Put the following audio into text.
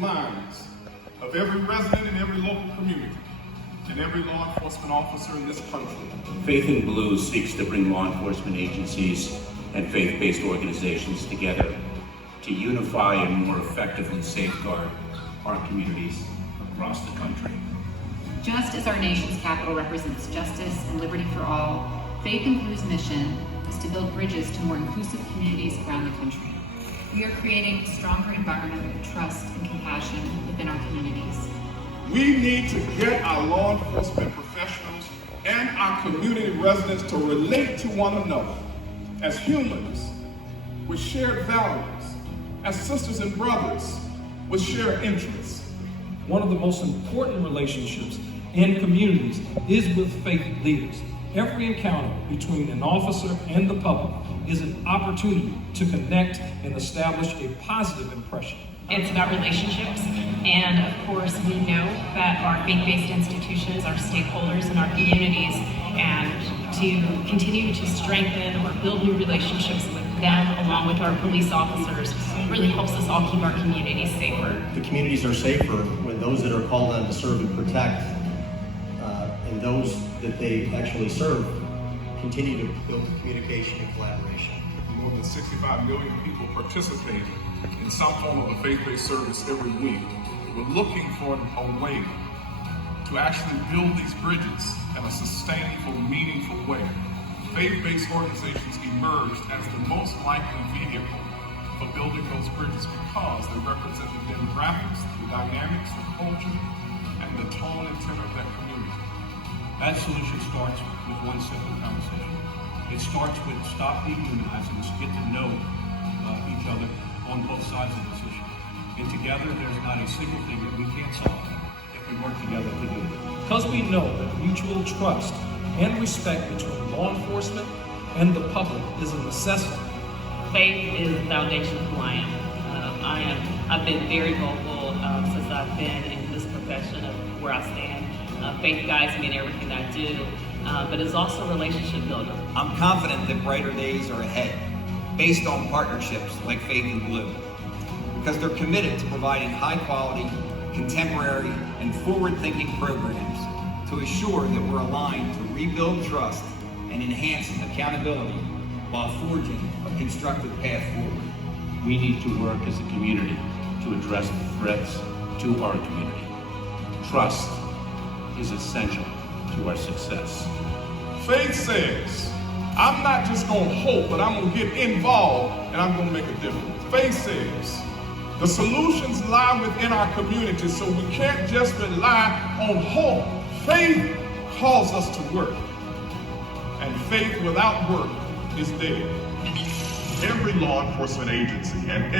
minds of every resident in every local community and every law enforcement officer in this country. Faith in Blue seeks to bring law enforcement agencies and faith-based organizations together to unify and more effectively safeguard our communities across the country. Just as our nation's capital represents justice and liberty for all, Faith in Blue's mission is to build bridges to more inclusive communities around the country. We are creating a stronger environment of trust and compassion within our communities. We need to get our law enforcement professionals and our community residents to relate to one another as humans with shared values, as sisters and brothers with shared interests. One of the most important relationships in communities is with faith leaders. Every encounter between an officer and the public is an opportunity to connect and establish a positive impression. It's about relationships, and of course we know that our faith-based institutions are stakeholders in our communities, and to continue to strengthen or build new relationships with them along with our police officers really helps us all keep our communities safer. The communities are safer when those that are called on to serve and protect and those that they actually serve continue to build communication and collaboration. More than 65 million people participate in some form of a faith-based service every week. We're looking for a way to actually build these bridges in a sustainable, meaningful way. Faith-based organizations emerged as the most likely vehicle for building those bridges because they represent the demographics, the dynamics, the culture, and the tone and tenor of that community. That solution starts with one simple conversation. It starts with stop dehumanizing, let's get to know each other on both sides of this issue. And together, there's not a single thing that we can't solve if we work together to do it. Because we know that mutual trust and respect between law enforcement and the public is a necessity. Faith is the foundation of who I am. I've been very vocal since I've been in this profession of where I stand. Faith guides me in everything I do, but it's also a relationship builder. I'm confident that brighter days are ahead, based on partnerships like Faith in Blue, because they're committed to providing high-quality, contemporary, and forward-thinking programs to assure that we're aligned to rebuild trust and enhance accountability while forging a constructive path forward. We need to work as a community to address the threats to our community. Trust is essential to our success. Faith says, I'm not just going to hope, but I'm going to get involved and I'm going to make a difference. Faith says, the solutions lie within our community, so we can't just rely on hope. Faith calls us to work, and faith without work is dead. Every law enforcement agency and